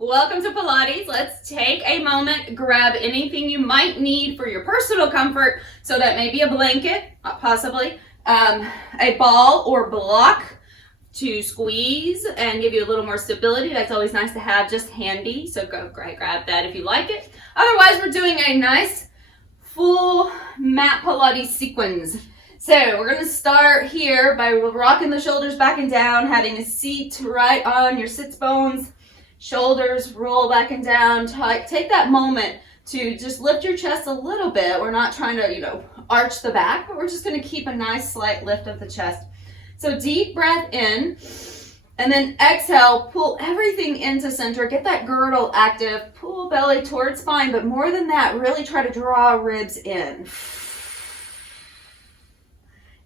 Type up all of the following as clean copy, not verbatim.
Welcome to Pilates. Let's take a moment, grab anything you might need for your personal comfort. So that may be a blanket, possibly, a ball or block to squeeze and give you a little more stability. That's always nice to have just handy. So go grab that if you like it. Otherwise, we're doing a nice full mat Pilates sequence. So we're going to start here by rocking the shoulders back and down, having a seat right on your sits bones. Shoulders roll back and down. Take that moment to just lift your chest a little bit. We're not trying to, arch the back, but we're just going to keep a nice slight lift of the chest. So deep breath in, and then exhale, pull everything into center. Get that girdle active. Pull belly towards spine, but more than that, really try to draw ribs in.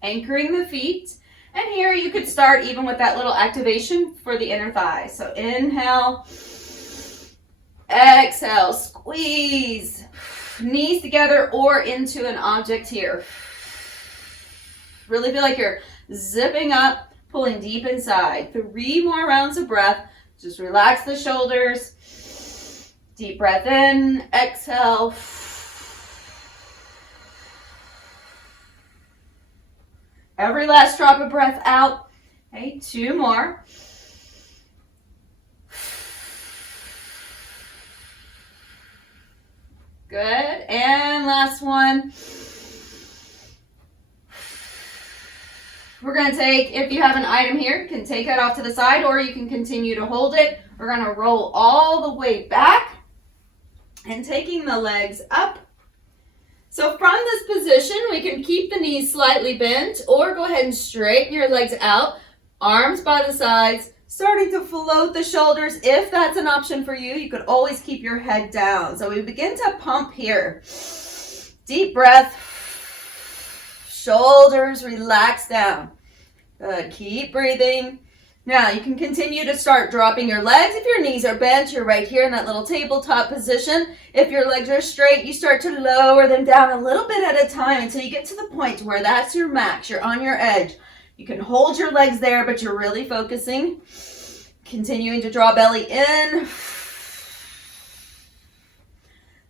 Anchoring the feet. And here you could start even with that little activation for the inner thighs. So inhale, exhale, squeeze, knees together or into an object here. Really feel like you're zipping up, pulling deep inside. 3 more rounds of breath. Just relax the shoulders. Deep breath in, exhale. Every last drop of breath out. Okay, 2 more. Good, and last one. We're going to take, if you have an item here, you can take it off to the side or you can continue to hold it. We're going to roll all the way back and taking the legs up. So from this position, we can keep the knees slightly bent or go ahead and straighten your legs out, arms by the sides, starting to float the shoulders. If that's an option for you, you could always keep your head down. So we begin to pump here. Deep breath. Shoulders relax down. Good. Keep breathing. Now you can continue to start dropping your legs. If your knees are bent, you're right here in that little tabletop position. If your legs are straight, you start to lower them down a little bit at a time until you get to the point where that's your max. You're on your edge. You can hold your legs there, but you're really focusing. Continuing to draw belly in.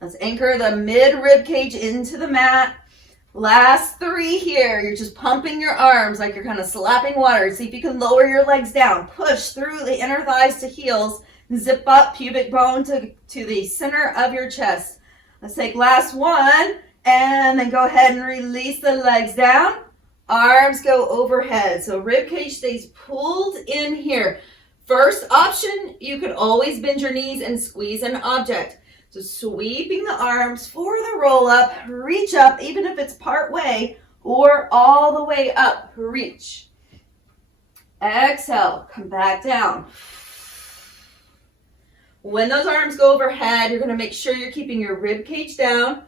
Let's anchor the mid-rib cage into the mat. Last 3 here. You're just pumping your arms like you're kind of slapping water. See if you can lower your legs down. Push through the inner thighs to heels. Zip up pubic bone to the center of your chest. Let's take last one and then go ahead and release the legs down. Arms go overhead. So rib cage stays pulled in here. First option, you could always bend your knees and squeeze an object. So sweeping the arms for the roll up, reach up, even if it's part way or all the way up, reach. Exhale, come back down. When those arms go overhead, you're going to make sure you're keeping your rib cage down.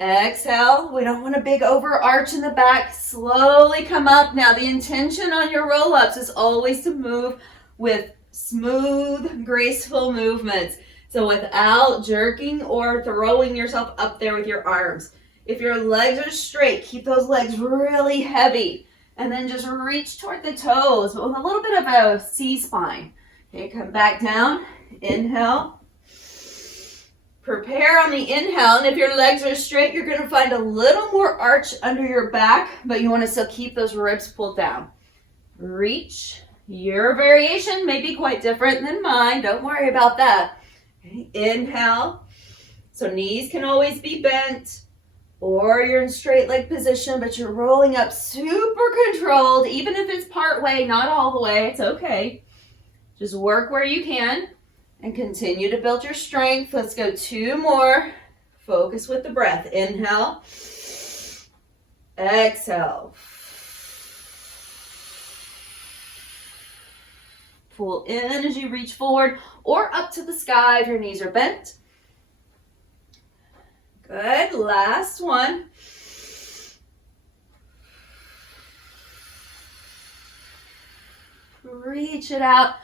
Exhale, we don't want a big overarch in the back. Slowly come up. Now the intention on your roll ups is always to move with smooth, graceful movements. So without jerking or throwing yourself up there with your arms. If your legs are straight, keep those legs really heavy. And then just reach toward the toes with a little bit of a C-spine. Okay, come back down. Inhale. Prepare on the inhale. And if your legs are straight, you're going to find a little more arch under your back. But you want to still keep those ribs pulled down. Reach. Your variation may be quite different than mine. Don't worry about that. Okay, inhale. So knees can always be bent or you're in straight leg position, but you're rolling up super controlled, even if it's part way, not all the way, it's okay. Just work where you can and continue to build your strength. Let's go 2 more. Focus with the breath. Inhale. Exhale. Pull in as you reach forward or up to the sky if your knees are bent. Good. Last one. Reach it out.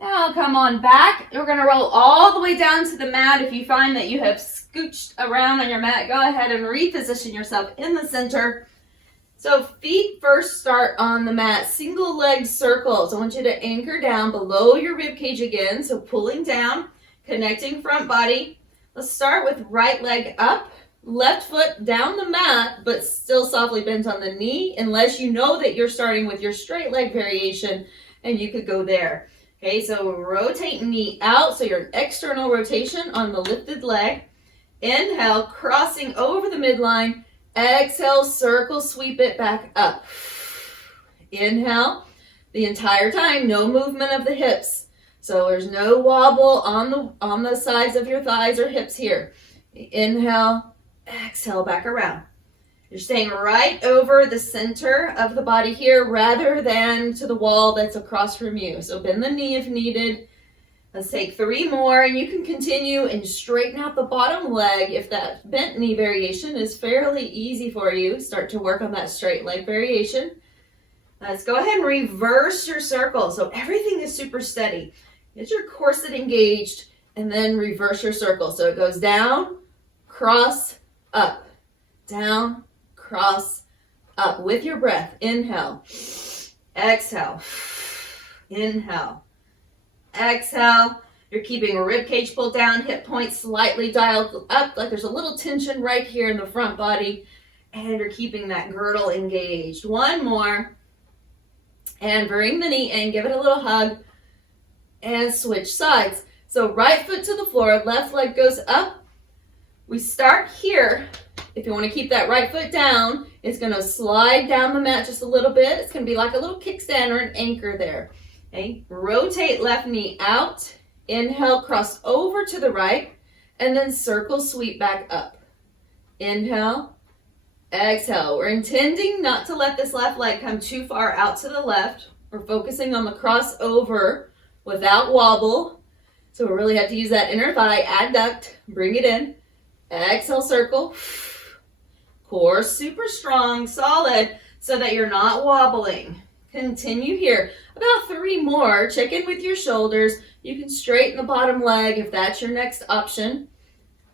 Now come on back. We're going to roll all the way down to the mat. If you find that you have scooched around on your mat, go ahead and reposition yourself in the center. So feet first start on the mat, single leg circles. I want you to anchor down below your rib cage again. So pulling down, connecting front body. Let's start with right leg up, left foot down the mat, but still softly bent on the knee, unless you know that you're starting with your straight leg variation, and you could go there. Okay, so rotate knee out, so you're an external rotation on the lifted leg. Inhale, crossing over the midline. Exhale, circle, sweep it back up. Inhale, the entire time, no movement of the hips. So there's no wobble on the sides of your thighs or hips here. Inhale, exhale, back around. You're staying right over the center of the body here rather than to the wall that's across from you. So bend the knee if needed. Let's take 3 more, and you can continue and straighten out the bottom leg if that bent knee variation is fairly easy for you. Start to work on that straight leg variation. Let's go ahead and reverse your circle. So everything is super steady. Get your corset engaged and then reverse your circle. So it goes down, cross, up, down, cross, up with your breath. Inhale, exhale, inhale, exhale. You're keeping a rib cage pulled down, hip points slightly dialed up, like there's a little tension right here in the front body, and you're keeping that girdle engaged. 1 more, and bring the knee in, give it a little hug, and switch sides. So right foot to the floor, left leg goes up. We start here. If you want to keep that right foot down, it's going to slide down the mat just a little bit. It's going to be like a little kickstand or an anchor there. Okay, rotate left knee out. Inhale, cross over to the right, and then circle, sweep back up. Inhale, exhale. We're intending not to let this left leg come too far out to the left. We're focusing on the crossover without wobble. So we really have to use that inner thigh, adduct, bring it in. Exhale, circle. Core super strong, solid, so that you're not wobbling. Continue here. About 3 more. Check in with your shoulders. You can straighten the bottom leg if that's your next option.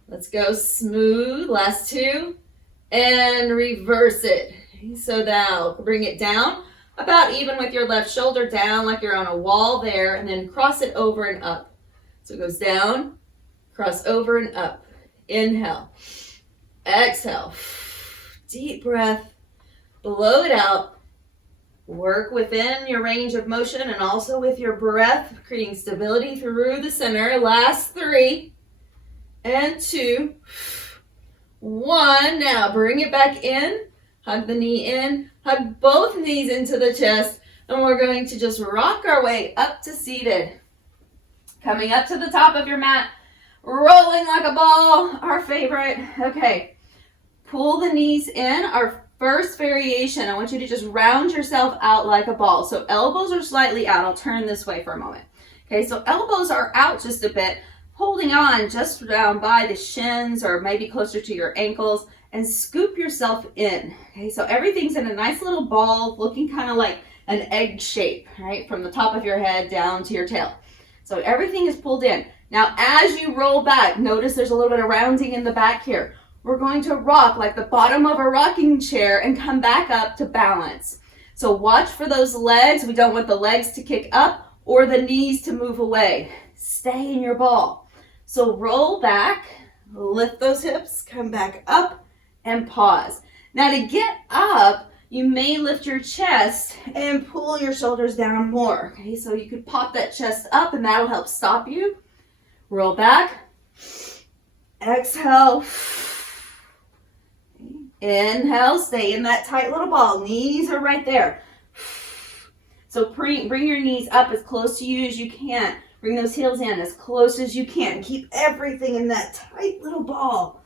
Let's go smooth. Last 2. And reverse it. So now bring it down about even with your left shoulder down like you're on a wall there, and then cross it over and up. So it goes down, cross over and up. Inhale. Exhale. Deep breath. Blow it out. Work within your range of motion and also with your breath, creating stability through the center. Last 3 and 2. 1. Now bring it back in. Hug the knee in. Hug both knees into the chest. And we're going to just rock our way up to seated. Coming up to the top of your mat. Rolling like a ball. Our favorite. Okay. Pull the knees in. Our first variation, I want you to just round yourself out like a ball. So elbows are slightly out. I'll turn this way for a moment. Okay, so elbows are out just a bit, holding on just down by the shins or maybe closer to your ankles, and scoop yourself in. Okay, so everything's in a nice little ball, looking kind of like an egg shape, right? From the top of your head down to your tail. So everything is pulled in. Now, as you roll back, notice there's a little bit of rounding in the back here. We're going to rock like the bottom of a rocking chair and come back up to balance. So watch for those legs. We don't want the legs to kick up or the knees to move away. Stay in your ball. So roll back, lift those hips, come back up, and pause. Now to get up, you may lift your chest and pull your shoulders down more. Okay, so you could pop that chest up and that'll help stop you. Roll back. Exhale. Inhale, stay in that tight little ball. Knees are right there. So bring your knees up as close to you as you can. Bring those heels in as close as you can. Keep everything in that tight little ball.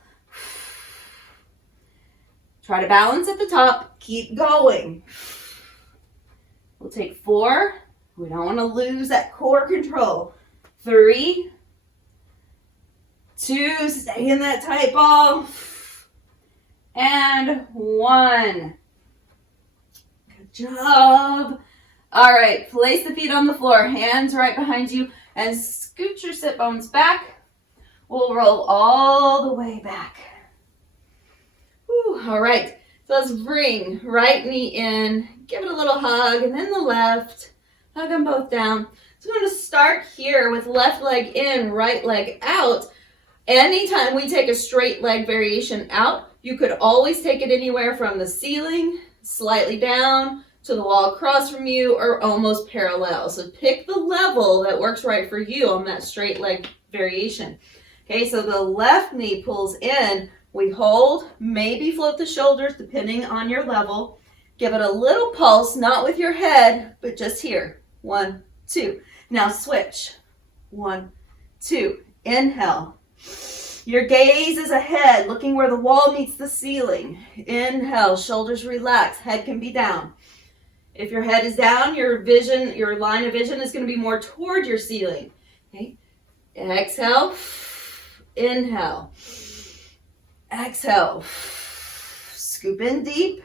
Try to balance at the top. Keep going. We'll take 4. We don't want to lose that core control. 3, 2, stay in that tight ball. And 1. Good job. All right, place the feet on the floor, hands right behind you, and scoot your sit bones back. We'll roll all the way back. Whew, all right, so let's bring right knee in, give it a little hug, and then the left. Hug them both down. So I'm going to start here with left leg in, right leg out. Anytime we take a straight leg variation out, you could always take it anywhere from the ceiling, slightly down, to the wall across from you, or almost parallel. So pick the level that works right for you on that straight leg variation. Okay, so the left knee pulls in. We hold, maybe float the shoulders depending on your level. Give it a little pulse, not with your head, but just here. 1, 2. Now switch. 1, 2. Inhale. Your gaze is ahead, looking where the wall meets the ceiling. Inhale, shoulders relax, head can be down. If your head is down, your line of vision is going to be more toward your ceiling. Okay. Exhale. Inhale. Exhale. Scoop in deep.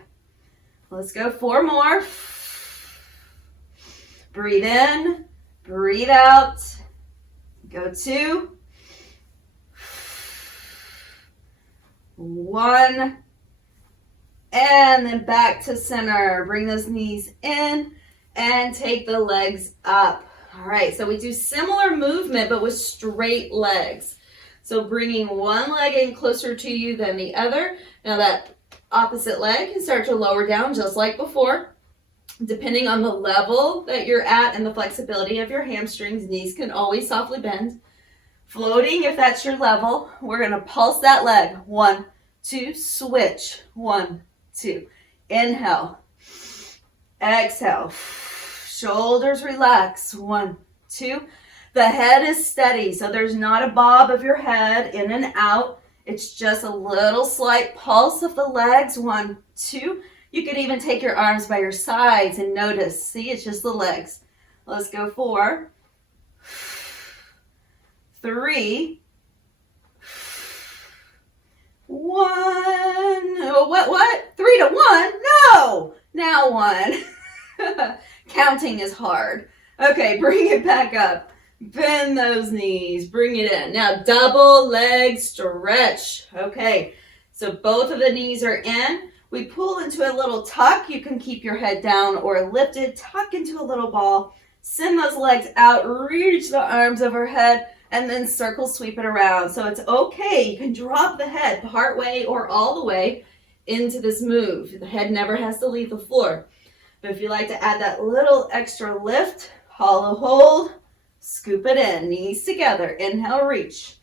Let's go 4 more. Breathe in. Breathe out. Go 2. 1. And then back to center. Bring those knees in and take the legs up. All right, so we do similar movement, but with straight legs. So bringing one leg in closer to you than the other. Now that opposite leg can start to lower down just like before. Depending on the level that you're at and the flexibility of your hamstrings, knees can always softly bend. Floating, if that's your level, we're going to pulse that leg. 1, 2, switch. 1, 2. Inhale. Exhale. Shoulders relax. 1, 2. The head is steady, so there's not a bob of your head in and out. It's just a little slight pulse of the legs. 1, 2. You can even take your arms by your sides and notice. See, it's just the legs. Let's go 4, 3, 1. Oh, what? 3 to 1? No! Now 1. Counting is hard. Okay, bring it back up. Bend those knees. Bring it in. Now, double leg stretch. Okay, so both of the knees are in. We pull into a little tuck. You can keep your head down or lifted. Tuck into a little ball. Send those legs out. Reach the arms overhead. And then circle sweep it around. So it's okay. You can drop the head part way or all the way into this move. The head never has to leave the floor. But if you like to add that little extra lift, hollow hold, scoop it in. Knees together. Inhale, reach.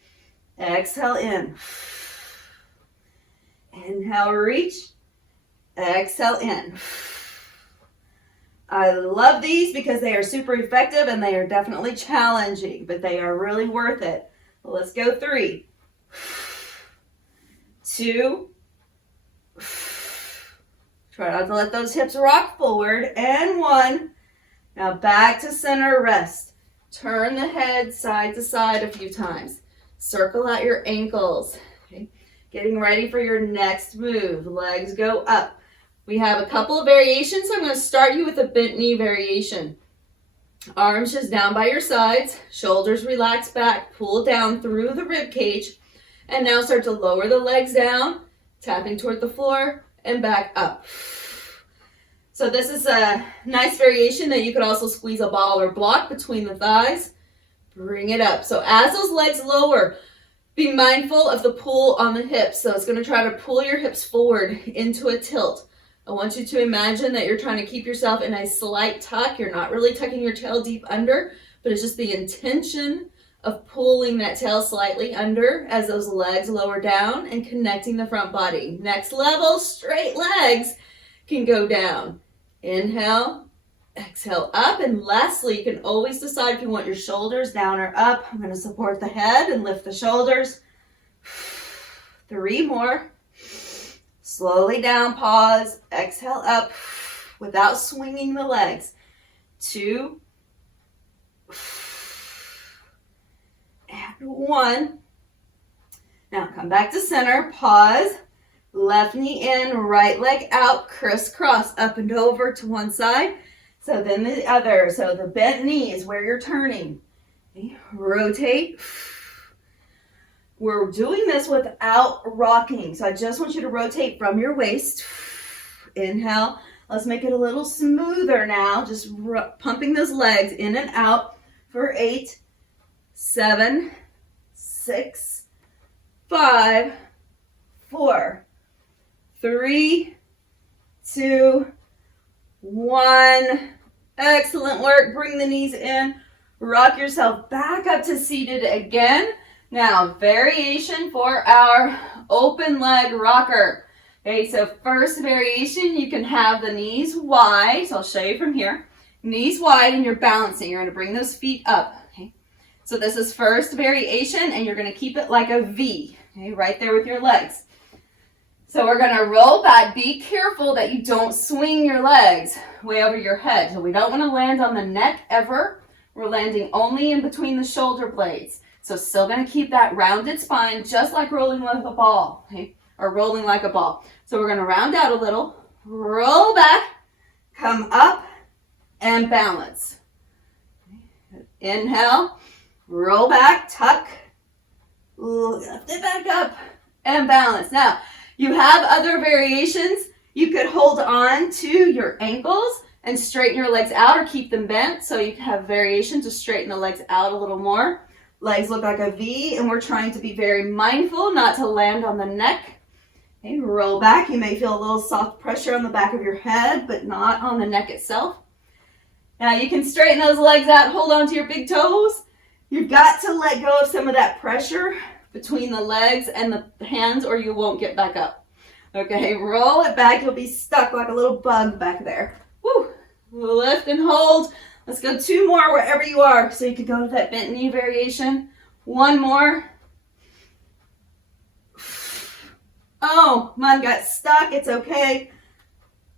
Exhale, in. Inhale, reach. Exhale, in. I love these because they are super effective and they are definitely challenging, but they are really worth it. Let's go 3, 2, try not to let those hips rock forward, and 1. Now back to center, rest. Turn the head side to side a few times. Circle out your ankles. Okay. Getting ready for your next move. Legs go up. We have a couple of variations, so I'm going to start you with a bent knee variation. Arms just down by your sides, shoulders relax back, pull down through the rib cage, and now start to lower the legs down, tapping toward the floor, and back up. So this is a nice variation that you could also squeeze a ball or block between the thighs. Bring it up. So as those legs lower, be mindful of the pull on the hips. So it's going to try to pull your hips forward into a tilt. I want you to imagine that you're trying to keep yourself in a slight tuck. You're not really tucking your tail deep under, but it's just the intention of pulling that tail slightly under as those legs lower down and connecting the front body. Next level, straight legs can go down. Inhale, exhale up, and lastly, you can always decide if you want your shoulders down or up. I'm going to support the head and lift the shoulders. 3 more. Slowly down, pause, exhale up without swinging the legs. 2, and 1. Now come back to center, pause, left knee in, right leg out, crisscross, up and over to one side. So then the other, so the bent knee is where you're turning. Okay. Rotate. We're doing this without rocking. So I just want you to rotate from your waist. Inhale. Let's make it a little smoother now. Just pumping those legs in and out. for 8, 7, 6, 5, 4, 3, 2, 1. Excellent work. Bring the knees in. Rock yourself back up to seated again. Now, variation for our open leg rocker. Okay, so first variation, you can have the knees wide. So I'll show you from here. Knees wide and you're balancing. You're going to bring those feet up. Okay, so this is first variation and you're going to keep it like a V. Okay, right there with your legs. So we're going to roll back. Be careful that you don't swing your legs way over your head. So we don't want to land on the neck ever. We're landing only in between the shoulder blades. So still going to keep that rounded spine, just like rolling with a ball, okay? Or rolling like a ball. So we're going to round out a little, roll back, come up, and balance. Inhale, roll back, tuck, lift it back up, and balance. Now, you have other variations. You could hold on to your ankles and straighten your legs out or keep them bent. So you can have variation to straighten the legs out a little more. Legs look like a V, and we're trying to be very mindful not to land on the neck. Okay, roll back. You may feel a little soft pressure on the back of your head, but not on the neck itself. Now you can straighten those legs out, hold on to your big toes. You've got to let go of some of that pressure between the legs and the hands or you won't get back up. Okay, roll it back. You'll be stuck like a little bug back there. Woo. Lift and hold. Let's go 2 more wherever you are. So you could go to that bent knee variation. 1 more. Oh, mine got stuck. It's okay.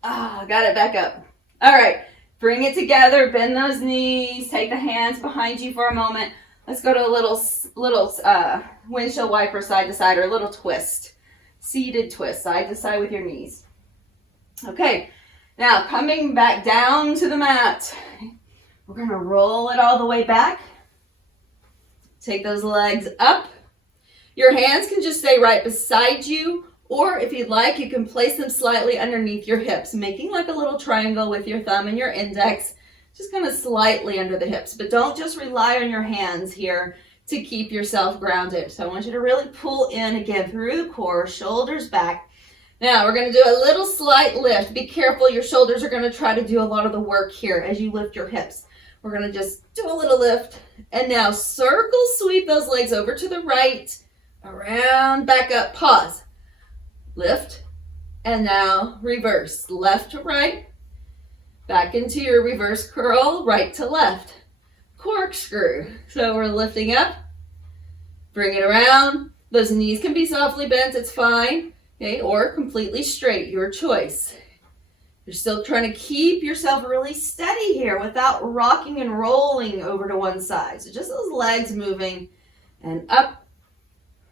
Got it back up. All right, bring it together. Bend those knees. Take the hands behind you for a moment. Let's go to a little windshield wiper side to side or a little twist. Seated twist, side to side with your knees. Okay, now coming back down to the mat. We're going to roll it all the way back. Take those legs up. Your hands can just stay right beside you, or if you'd like, you can place them slightly underneath your hips, making like a little triangle with your thumb and your index, just kind of slightly under the hips. But don't just rely on your hands here to keep yourself grounded. So I want you to really pull in again through the core, shoulders back. Now we're going to do a little slight lift. Be careful, your shoulders are going to try to do a lot of the work here as you lift your hips. We're going to just do a little lift. And now circle sweep those legs over to the right, around, back up, pause. Lift, and now reverse. Left to right, back into your reverse curl, right to left. Corkscrew. So we're lifting up, bring it around. Those knees can be softly bent, it's fine. Okay, or completely straight, your choice. You're still trying to keep yourself really steady here without rocking and rolling over to one side. So just those legs moving and up.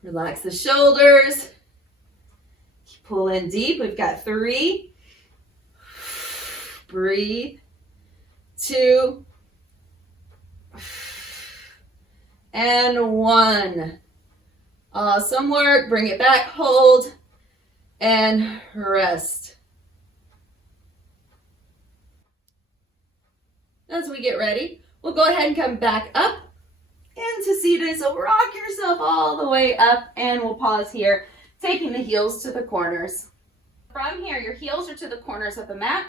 Relax the shoulders. Pull in deep. We've got 3. Breathe. 2. And 1. Awesome work. Bring it back. Hold. And rest. As we get ready, we'll go ahead and come back up into seated. So rock yourself all the way up, and we'll pause here, taking the heels to the corners. From here, your heels are to the corners of the mat,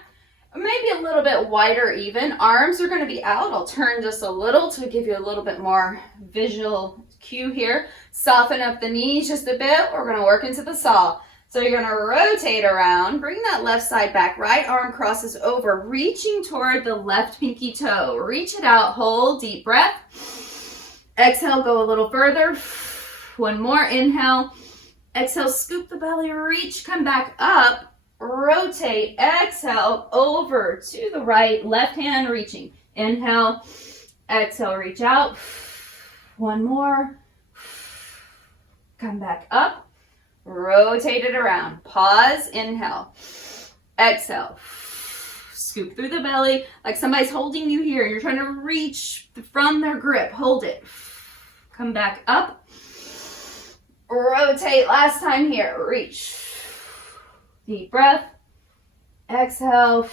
maybe a little bit wider even. Arms are going to be out. I'll turn just a little to give you a little bit more visual cue here. Soften up the knees just a bit. We're going to work into the saw. So you're going to rotate around, bring that left side back, right arm crosses over, reaching toward the left pinky toe. Reach it out, hold, deep breath. Exhale, go a little further. 1 more, inhale. Exhale, scoop the belly, reach, come back up, rotate, exhale, over to the right, left hand reaching. Inhale, exhale, reach out. 1 more. Come back up. Rotate it around. Pause. Inhale. Exhale. Scoop through the belly like somebody's holding you here. You're trying to reach from their grip. Hold it. Come back up. Rotate. Last time here. Reach. Deep breath. Exhale.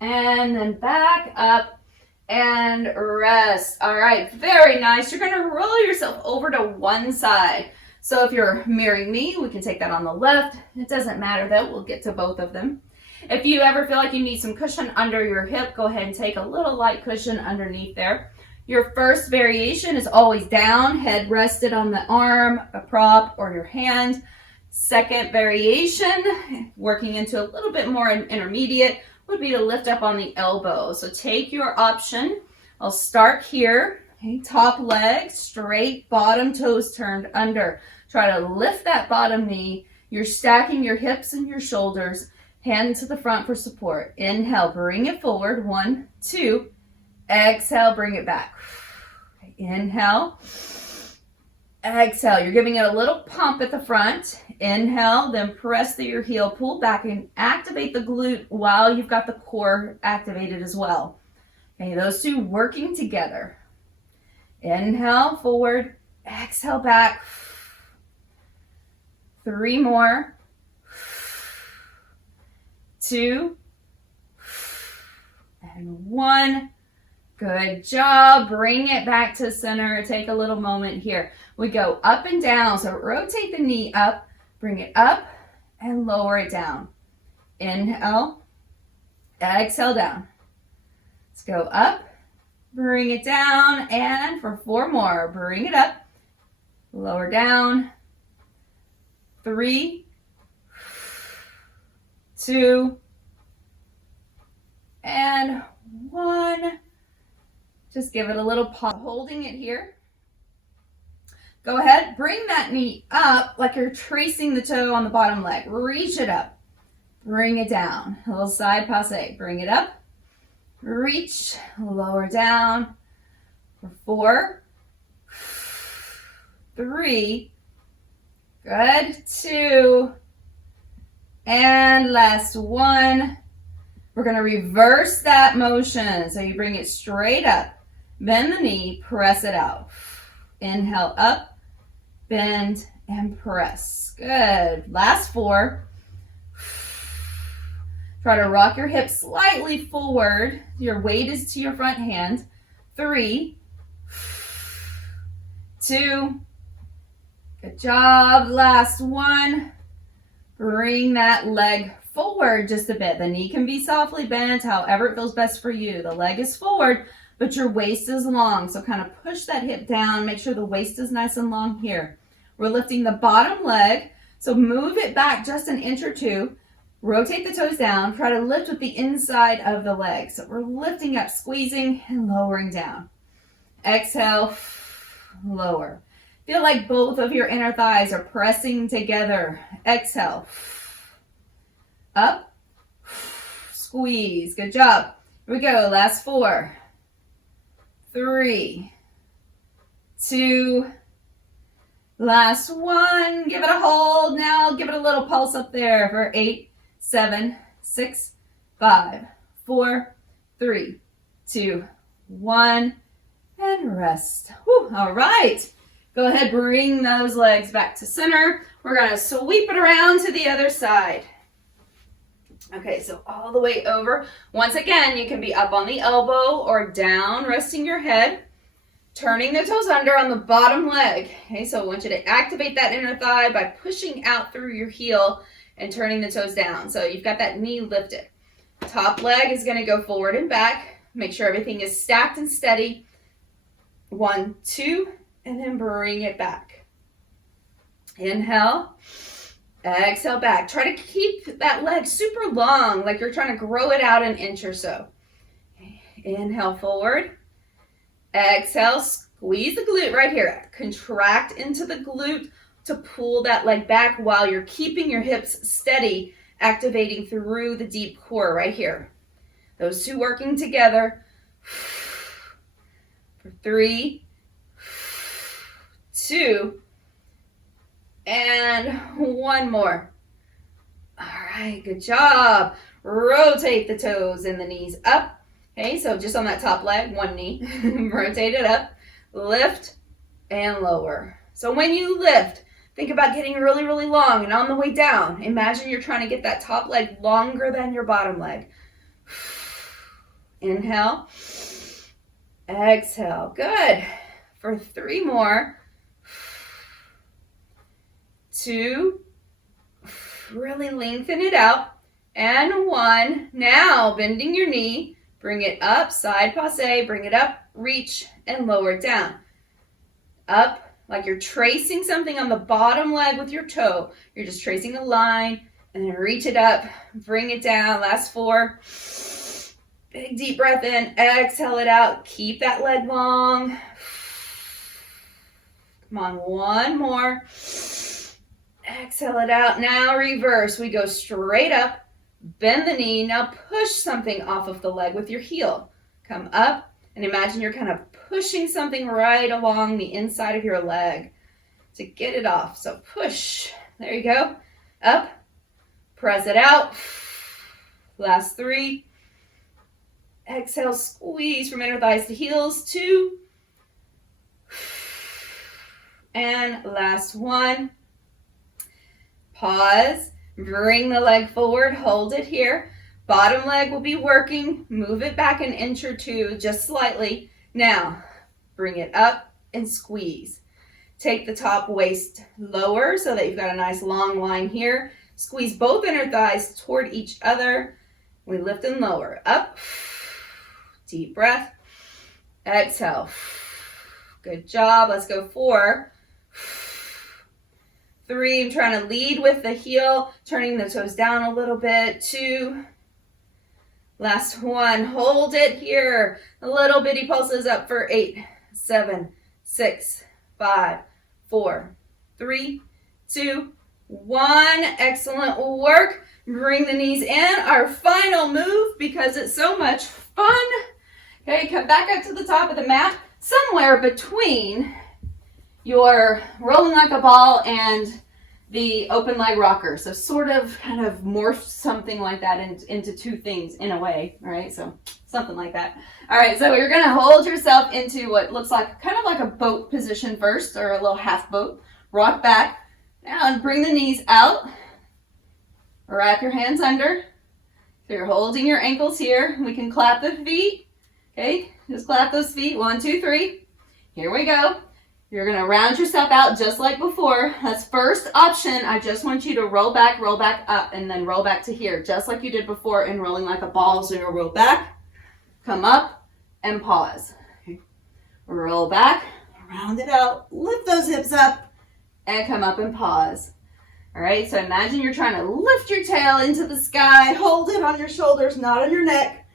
And then back up and rest. All right, very nice. You're gonna roll yourself over to one side. So if you're mirroring me, we can take that on the left. It doesn't matter though, we'll get to both of them. If you ever feel like you need some cushion under your hip, go ahead and take a little light cushion underneath there. Your first variation is always down, head rested on the arm, a prop, or your hand. Second variation, working into a little bit more intermediate, would be to lift up on the elbow. So take your option. I'll start here. Okay, top leg straight, bottom toes turned under. Try to lift that bottom knee. You're stacking your hips and your shoulders. Hand to the front for support. Inhale, bring it forward. 1, 2. Exhale, bring it back. Okay, inhale. Exhale. You're giving it a little pump at the front. Inhale, then press through your heel, pull back and activate the glute while you've got the core activated as well. Okay, those two working together. Inhale, forward. Exhale, back. 3 more. 2. And 1. Good job. Bring it back to center. Take a little moment here. We go up and down. So rotate the knee up, bring it up, and lower it down. Inhale, exhale down. Let's go up, bring it down, and for 4 more, bring it up, lower down. 3, 2, and 1. Just give it a little pause. Holding it here. Go ahead, bring that knee up like you're tracing the toe on the bottom leg. Reach it up. Bring it down. A little side passe. Bring it up. Reach. Lower down. For 4. 3. Good. 2. And last 1. We're going to reverse that motion. So you bring it straight up. Bend the knee. Press it out. Inhale up, bend, and press. Good. Last 4. Try to rock your hips slightly forward. Your weight is to your front hand. 3, 2. Good job. Last 1. Bring that leg forward just a bit. The knee can be softly bent, however it feels best for you. The leg is forward, but your waist is long. So kind of push that hip down. Make sure the waist is nice and long here. We're lifting the bottom leg. So move it back just an inch or 2. Rotate the toes down. Try to lift with the inside of the leg. So we're lifting up, squeezing, and lowering down. Exhale, lower. Feel like both of your inner thighs are pressing together. Exhale. Up. Squeeze. Good job. Here we go. Last 4. 3, 2, last 1. Give it a hold. Now give it a little pulse up there for 8, 7, 6, 5, 4, 3, 2, 1, and rest. Whew. All right. Go ahead, bring those legs back to center. We're going to sweep it around to the other side. Okay, so all the way over. Once again, you can be up on the elbow or down, resting your head, turning the toes under on the bottom leg. Okay, so I want you to activate that inner thigh by pushing out through your heel and turning the toes down. So you've got that knee lifted. Top leg is going to go forward and back. Make sure everything is stacked and steady. 1, 2, and then bring it back. Inhale. Exhale back. Try to keep that leg super long, like you're trying to grow it out an inch or so. Inhale forward. Exhale, squeeze the glute right here. Contract into the glute to pull that leg back while you're keeping your hips steady, activating through the deep core right here. Those two working together. For 3, 2, and 1 more. All right, good job. Rotate the toes and the knees up. Okay, so just on that top leg, 1 knee. Rotate it up, lift, and lower. So when you lift, think about getting really, really long. And on the way down, imagine you're trying to get that top leg longer than your bottom leg. Inhale. Exhale. Good. For 3 more. 2. Really lengthen it out. And 1. Now, bending your knee. Bring it up, side passe. Bring it up, reach, and lower it down. Up, like you're tracing something on the bottom leg with your toe. You're just tracing a line, and then reach it up. Bring it down. Last 4. Big deep breath in. Exhale it out. Keep that leg long. Come on, 1 more. Exhale it out. Now reverse. We go straight up. Bend the knee. Now push something off of the leg with your heel. Come up and imagine you're kind of pushing something right along the inside of your leg to get it off. So push. There you go. Up. Press it out. Last 3. Exhale, squeeze from inner thighs to heels. 2. And last 1. Pause. Bring the leg forward. Hold it here. Bottom leg will be working. Move it back an inch or 2, just slightly. Now, bring it up and squeeze. Take the top waist lower so that you've got a nice long line here. Squeeze both inner thighs toward each other. We lift and lower. Up. Deep breath. Exhale. Good job. Let's go 4. 3, I'm trying to lead with the heel, turning the toes down a little bit. 2. Last 1. Hold it here. A little bitty pulses up for 8, 7, 6, 5, 4, 3, 2, 1. Excellent work. Bring the knees in. Our final move, because it's so much fun. Okay, come back up to the top of the mat. Somewhere between your rolling like a ball and the open leg rocker. So sort of kind of morph something like that into 2 things in a way, all right? So something like that. All right, so you're gonna hold yourself into what looks like kind of like a boat position first, or a little half boat. Rock back. Now and bring the knees out. Wrap your hands under. So you're holding your ankles here. We can clap the feet. Okay, just clap those feet. 1, 2, 3. Here we go. You're going to round yourself out just like before. That's first option. I just want you to roll back up, and then roll back to here, just like you did before in rolling like a ball. So you'll roll back, come up, and pause. Okay. Roll back, round it out, lift those hips up, and come up and pause. All right, so imagine you're trying to lift your tail into the sky. Hold it on your shoulders, not on your neck.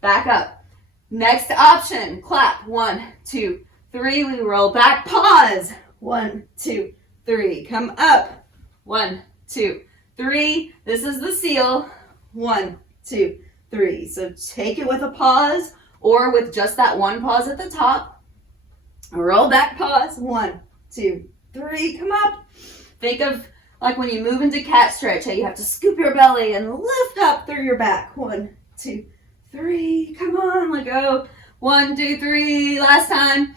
Back up. Next option, clap. 1, 2, 3. We roll back, pause. 1, 2, 3. Come up. 1, 2, 3. This is the seal. 1, 2, 3. So take it with a pause, or with just that one pause at the top. Roll back, pause. 1, 2, 3. Come up. Think of like when you move into cat stretch, how you have to scoop your belly and lift up through your back. 1, 2, 3. Come on, let go. 1, 2, 3. Last time.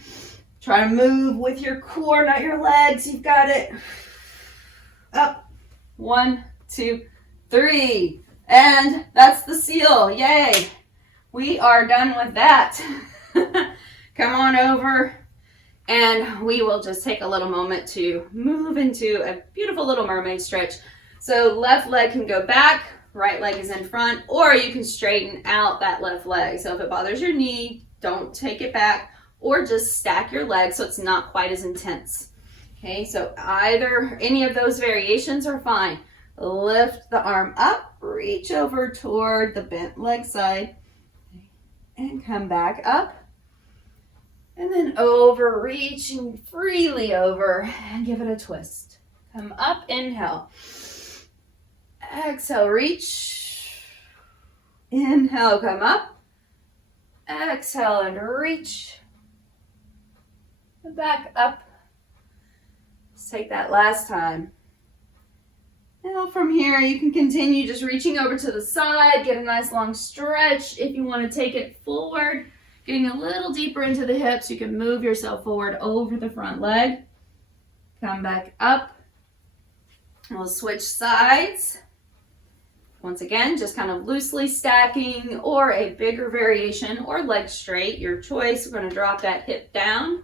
Try to move with your core, not your legs. You've got it. Up. 1, 2, 3. And that's the seal. Yay. We are done with that. Come on over. And we will just take a little moment to move into a beautiful little mermaid stretch. So left leg can go back, right leg is in front, or you can straighten out that left leg. So if it bothers your knee, don't take it back, or just stack your legs so it's not quite as intense. Okay, so any of those variations are fine. Lift the arm up, reach over toward the bent leg side, and come back up. And then over, reaching freely over, and give it a twist. Come up, inhale. Exhale, reach. Inhale, come up. Exhale and reach. Back up. Let's take that last time. Now from here, you can continue just reaching over to the side, get a nice long stretch. If you want to take it forward, getting a little deeper into the hips, you can move yourself forward over the front leg. Come back up. We'll switch sides. Once again, just kind of loosely stacking or a bigger variation or legs straight, your choice. We're going to drop that hip down,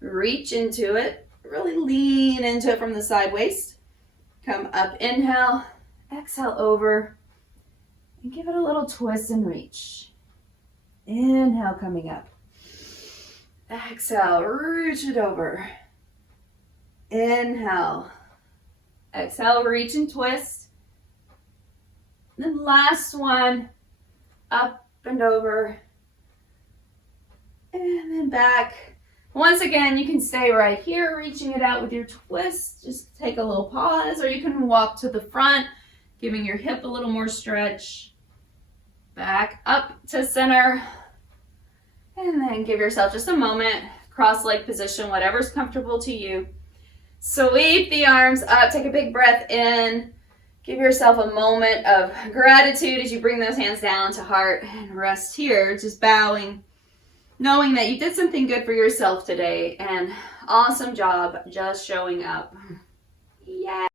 reach into it, really lean into it from the side waist. Come up, inhale, exhale over, and give it a little twist and reach. Inhale, coming up. Exhale, reach it over. Inhale. Exhale, reach and twist. And then last one, up and over. And then back. Once again, you can stay right here, reaching it out with your twist. Just take a little pause, or you can walk to the front, giving your hip a little more stretch. Back up to center. And then give yourself just a moment, cross-leg position, whatever's comfortable to you. Sweep the arms up, take a big breath in. Give yourself a moment of gratitude as you bring those hands down to heart and rest here, just bowing, knowing that you did something good for yourself today, and awesome job just showing up. Yay!